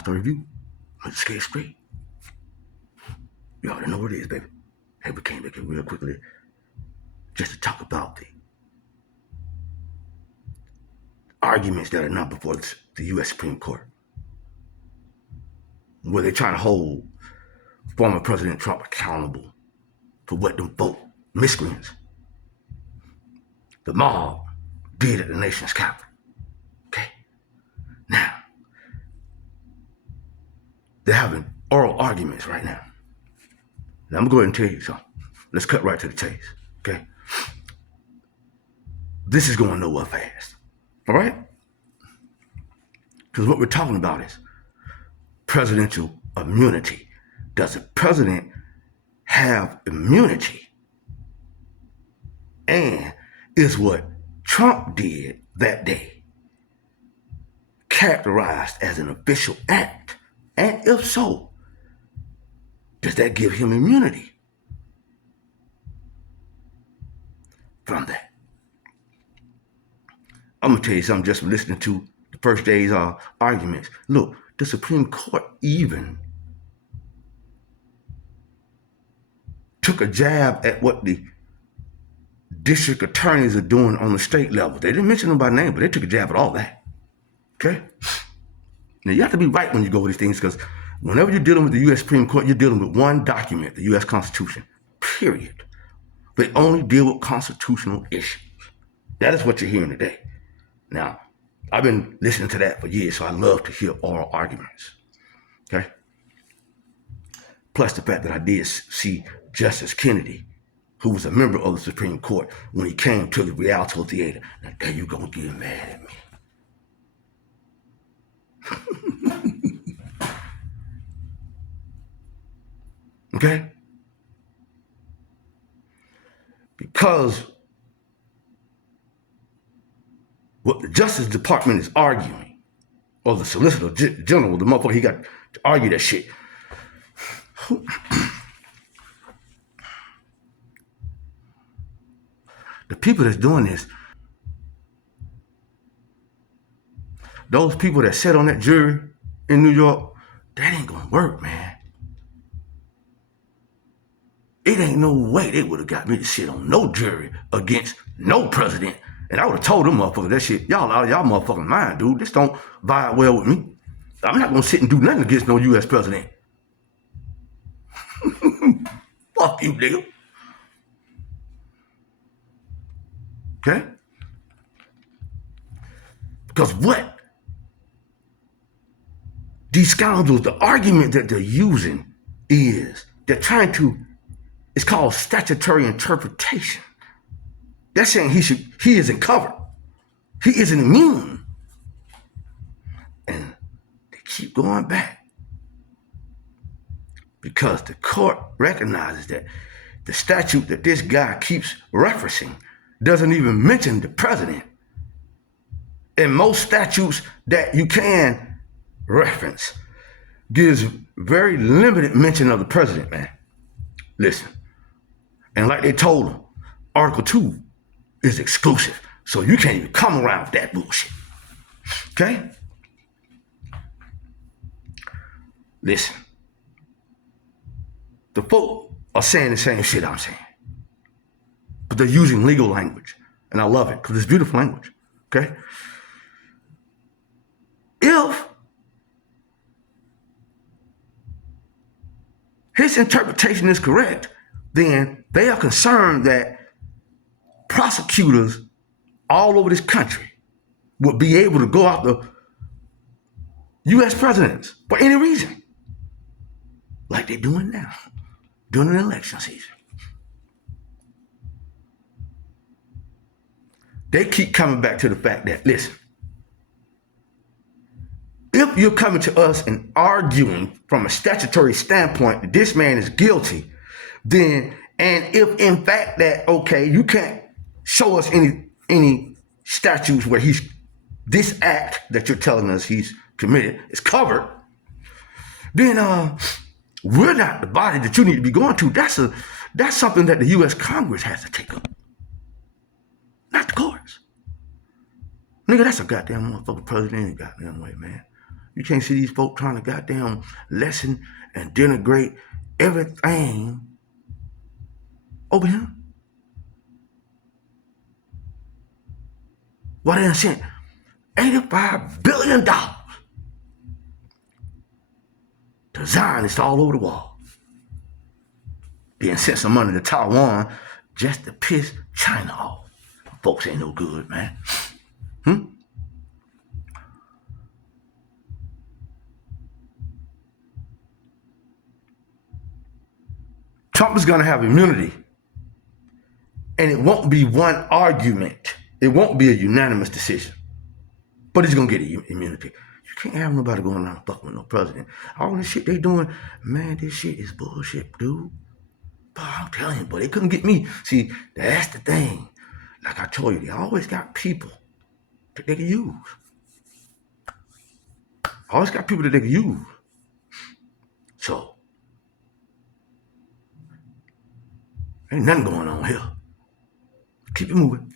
start review. Let's get straight. You already know what it is, baby. Hey, we came back here real quickly just to talk about the arguments that are not before the U.S. Supreme Court, where they're trying to hold former President Trump accountable for what them folk miscreants, the mob, did at the nation's capital. Okay? Now, they're having oral arguments right now. Now, I'm going to go ahead and tell you something. Let's cut right to the chase. Okay? This is going nowhere fast. All right? Because what we're talking about is presidential immunity. Does the president have immunity? And is what Trump did that day characterized as an official act? And if so, does that give him immunity from that? I'm going to tell you something just from listening to the first day's arguments. Look, the Supreme Court even took a jab at what the district attorneys are doing on the state level. They didn't mention them by name, but they took a jab at all that. Okay? Now, you have to be right when you go with these things, because whenever you're dealing with the U.S. Supreme Court, you're dealing with one document, the U.S. Constitution, period. They only deal with constitutional issues. That is what you're hearing today. Now, I've been listening to that for years, so I love to hear oral arguments. Okay? Plus the fact that I did see Justice Kennedy, who was a member of the Supreme Court, when he came to the Rialto Theater. Now, there you gonna get mad at me. Okay? Because what the Justice Department is arguing, or the Solicitor General, the motherfucker, he got to argue that shit. The people that's doing this, those people that sat on that jury in New York, that ain't gonna work, man. It ain't no way they would have got me to sit on no jury against no president. And I would have told them motherfuckers that shit, y'all out of y'all motherfucking mind, dude. This don't vibe well with me. I'm not gonna sit and do nothing against no U.S. president. Fuck you, nigga. Okay? Because what? These scoundrels, the argument that they're using is they're trying to, it's called statutory interpretation. They're saying he isn't covered. He isn't immune. And they keep going back because the court recognizes that the statute that this guy keeps referencing doesn't even mention the president. And most statutes that you can reference gives very limited mention of the president, man. Listen, and like they told him, Article 2 is exclusive, so you can't even come around with that bullshit. Okay? Listen, the folk are saying the same shit I'm saying, but they're using legal language, and I love it because it's beautiful language. Okay? If his interpretation is correct, then they are concerned that prosecutors all over this country would be able to go after U.S. presidents for any reason, like they're doing now during an election season. They keep coming back to the fact that, listen, if you're coming to us and arguing from a statutory standpoint that this man is guilty, then, and if in fact that, okay, you can't show us any statutes where this act that you're telling us he's committed is covered, then we're not the body that you need to be going to. That's something that the U.S. Congress has to take up, not the courts. Nigga, that's a goddamn motherfucking president any goddamn way, man. You can't see these folk trying to goddamn lessen and denigrate everything over here. Why they done sent $85 billion to Zionists all over the world. Then sent some money to Taiwan just to piss China off. Folks ain't no good, man. Trump is going to have immunity. And it won't be one argument. It won't be a unanimous decision. But he's going to get immunity. You can't have nobody going around fucking with no president. All this shit they doing, man, this shit is bullshit, dude. But I'm telling you, but they couldn't get me. See, that's the thing. Like I told you, they always got people that they can use. Always got people that they can use. So, ain't nothing going on here. Keep it moving.